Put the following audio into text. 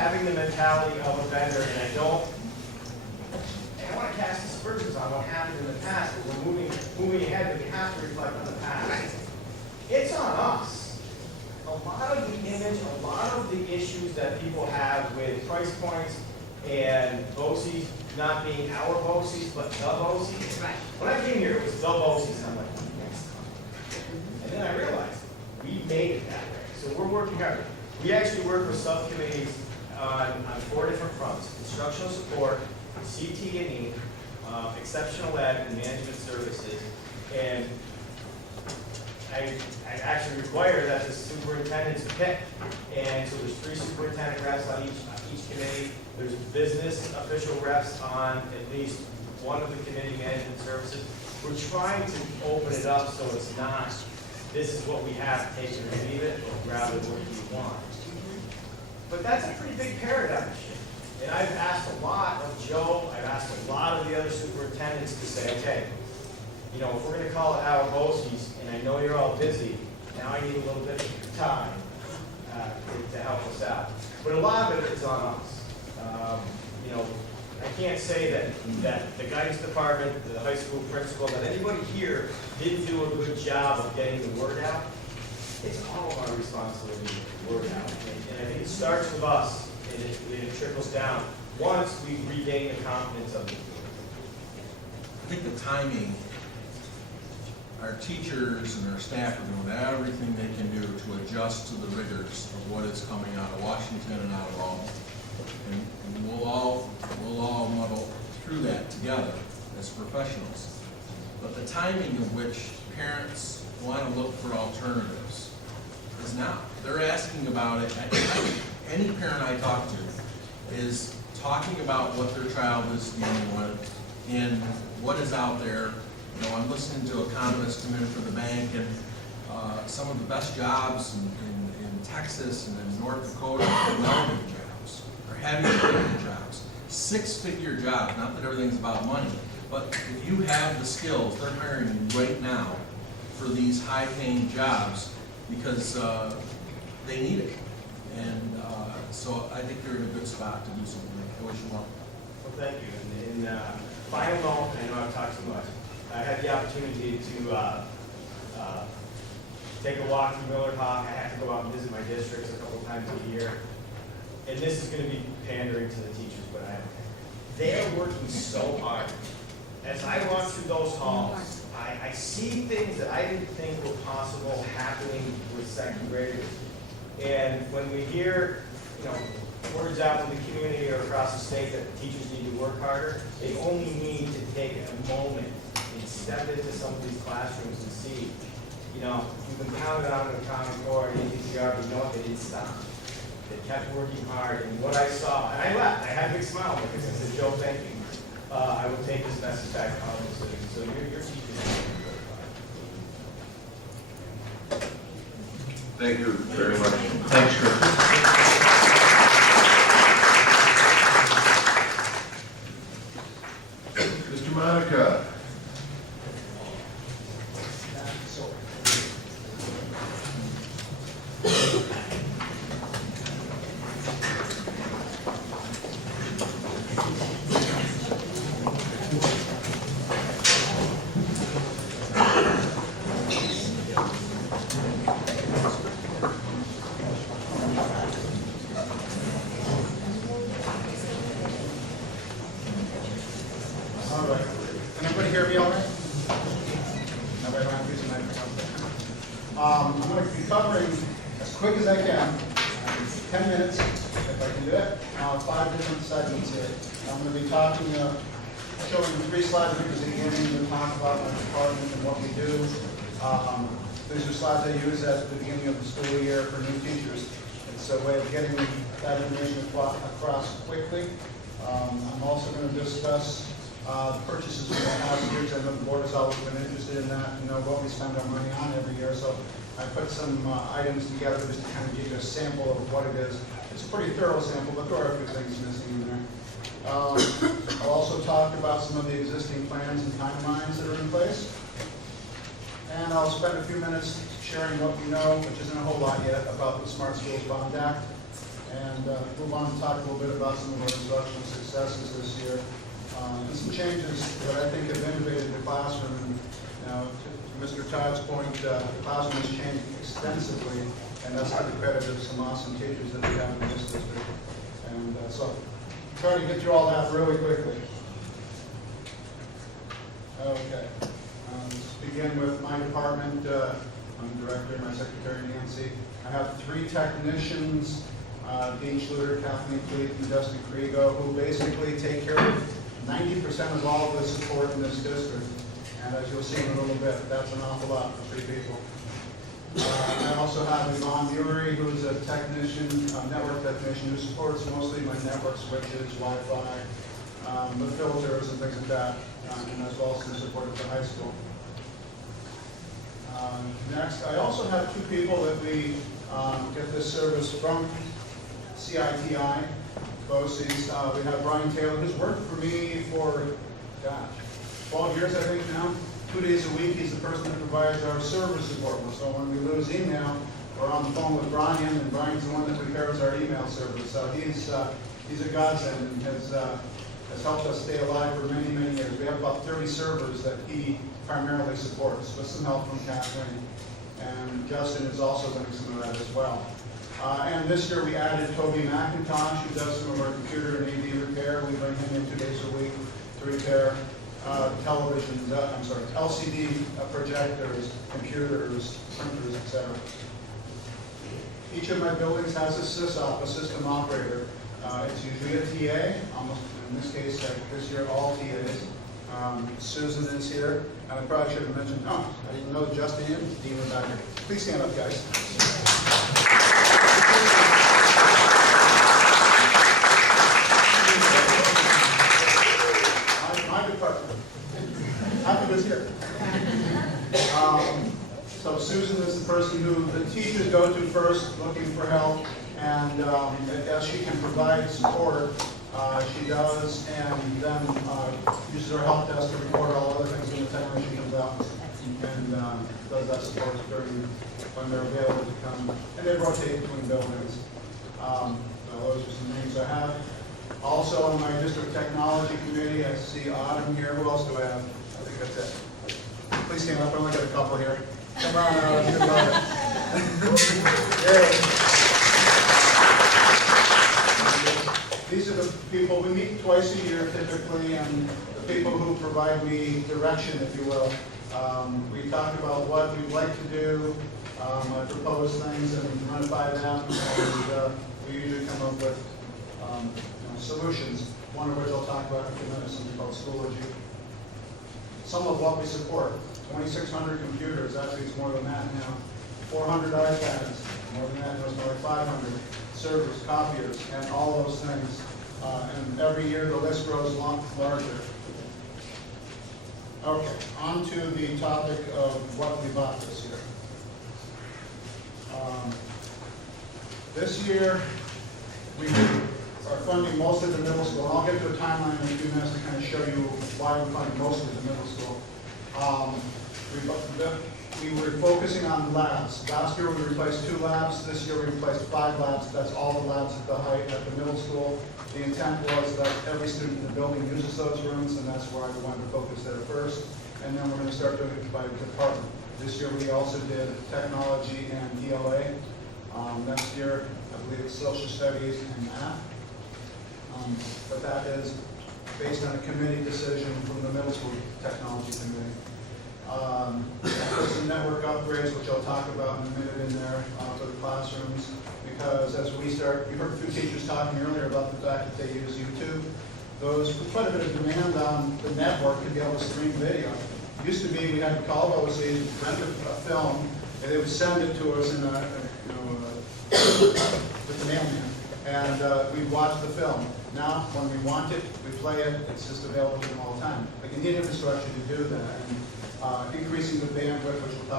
having the mentality of a vendor, and I don't want to cast aspersions on what happened in the past, but we're moving ahead, but we have to reflect on the past. It's on us. A lot of the image, a lot of the issues that people have with price points and BOCES not being our BOCES, but the BOCES. Right. When I came here, it was the BOCES, and I'm like, yes. And then I realized we made it that way. So we're working hard. We actually work with subcommittees on 4 different fronts: instructional support, CT&E, exceptional ed, and management services. And I actually require that the superintendents pick. And so there's 3 superintendent reps on each committee. There's business official reps on at least one of the committee management services. We're trying to open it up so it's not, this is what we have, take it or leave it, but rather what you want. But that's a pretty big paradigm shift. And I've asked a lot of Joe, I've asked a lot of the other superintendents to say, okay, you know, if we're gonna call it our BOCES, and I know you're all busy, now I need a little bit of your time to help us out. But a lot of it is on us. You know, I can't say that the guidance department, the high school principal, that anybody here didn't do a good job of getting the word out. It's all of our responsibility to get the word out. And I think it starts with us, and it trickles down once we regain the confidence of the people. I think the timing, our teachers and our staff are doing everything they can do to adjust to the rigors of what is coming out of Washington and out of Albany. And we'll all muddle through that together as professionals. But the timing of which parents want to look for alternatives is now. They're asking about it. Any parent I talk to is talking about what their child is dealing with and what is out there. You know, I'm listening to economists come in for the bank, and some of the best jobs in Texas and in North Dakota are welding jobs, or heavy equipment jobs, 6-figure jobs. Not that everything's about money, but if you have the skills, they're hiring you right now for these high-paying jobs because they need it. And so I think you're in a good spot to do something. I wish you well. Well, thank you. And final note, I know I've talked too much. I had the opportunity to take a walk through Miller Hawk. I have to go out and visit my districts a couple times a year. And this is going to be pandering to the teachers, but they are working so hard. As I walk through those halls, I see things that I didn't think were possible happening with second graders. And when we hear, you know, words out in the community or across the state that the teachers need to work harder, they only need to take a moment and step into some of these classrooms and see, you know, we've been pounded on with Common Core and APCR, but you know what, they didn't stop. They kept working hard, and what I saw, and I left, I had a big smile on my face. I said, Joe, thank you. I will take this message back to home, so your teachers are working very hard. Thank you very much. Thanks, Chris. Mr. Monica. All right. Can everybody hear me all right? Nobody don't have to use the microphone. I'm going to be covering as quick as I can, 10 minutes, if I can do it, 5 different segments here. I'm going to be talking, showing 3 slides at the beginning to talk about my department and what we do. These are slides I use at the beginning of the school year for new teachers. It's a way of getting that information across quickly. I'm also going to discuss purchases from the past years. I know the board has always been interested in that, you know, what we spend our money on every year. So I put some items together just to kind of give you a sample of what it is. It's a pretty thorough sample, but there are a few things missing in there. I'll also talk about some of the existing plans and timelines that are in place. And I'll spend a few minutes sharing what we know, which isn't a whole lot yet, about the Smart Schools Bond Act. and move on to talk a little bit about some of our instructional successes this year. And some changes that I think have innovated the classroom. And, to Mr. Todd's point, the classroom has changed extensively, and that's to the credit of some awesome teachers that we have in this district. And so, try to get through all that really quickly. Okay. Let's begin with my department. I'm director, my secretary Nancy. I have 3 technicians, Dean Schluter, Kathleen Fleet, and Dustin Kriego, who basically take care of 90% of all of the support in this district. And as you'll see in a little bit, that's an awful lot for 3 people. I also have Yvonne Bury, who's a technician, network technician, who supports mostly my network switches, Wi-Fi, the filters and things like that, and as well as the support at the high school. Next, I also have 2 people that we get this service from CITI, BOCES. We have Brian Taylor, who's worked for me for, 12 years, I think now. 2 days a week, he's the person that provides our server support. So when we lose email, we're on the phone with Brian, and Brian's the one that repairs our email service. So he's a godsend and has helped us stay alive for many, many years. We have about 30 servers that he primarily supports, with some help from Kathleen. And Justin is also doing some of that as well. And this year we added Toby McIntosh, who does some of our computer and AV repair. We bring him in 2 days a week to repair televisions, LCD projectors, computers, printers, etc. Each of my buildings has a SysOp, a system operator. It's usually a TA, almost in this case, this year all TAs. Susan is here, and I probably should have mentioned, I didn't know Justin and Dean were back here. Please stand up, guys. My department. Happy was here. So Susan is the person who the teachers go to first looking for help, and as she can provide support, she does, and then uses our help desk to record all other things when the technician comes out and does that support during when they're available to come. And they rotate between buildings. So those are some names I have. Also on my district technology committee, I see Autumn here. Who else do I have? I think that's it. Please stand up. I only got a couple here. Come on, Autumn. You got it. Yay. These are the people, we meet twice a year typically, and the people who provide me direction, if you will. We talk about what we'd like to do, I propose things and run by them, and we usually come up with solutions, one of which I'll talk about in a few minutes, something called Schoology. Some of what we support, 2,600 computers, actually it's more than that now, 400 iPads, more than that, it's more like 500. Servers, copiers, and all those things. And every year the list grows larger. Okay, on to the topic of what we bought this year. This year, we are funding most of the middle school. And I'll get to a timeline in a few minutes to kind of show you why we're funding most of the middle school. We were focusing on labs. Last year we replaced 2 labs. This year we replaced 5 labs. That's all the labs at the height at the middle school. The intent was that every student in the building uses those rooms, and that's why we wanted to focus there first. And then we're going to start doing it by department. This year we also did technology and ELA. Next year, I believe it's social studies and math. But that is based on a committee decision from the middle school technology committee. Some network upgrades, which I'll talk about in a minute in there for the classrooms, because as we heard a few teachers talking earlier about the fact that they use YouTube. There's quite a bit of demand on the network to be able to stream video. It used to be we had to call overseas, rent a film, and they would send it to us in with the mailman, and we'd watch the film. Now, when we want it, we play it, it's just available to them all the time. But you need infrastructure to do that. And increasing the bandwidth, which we'll talk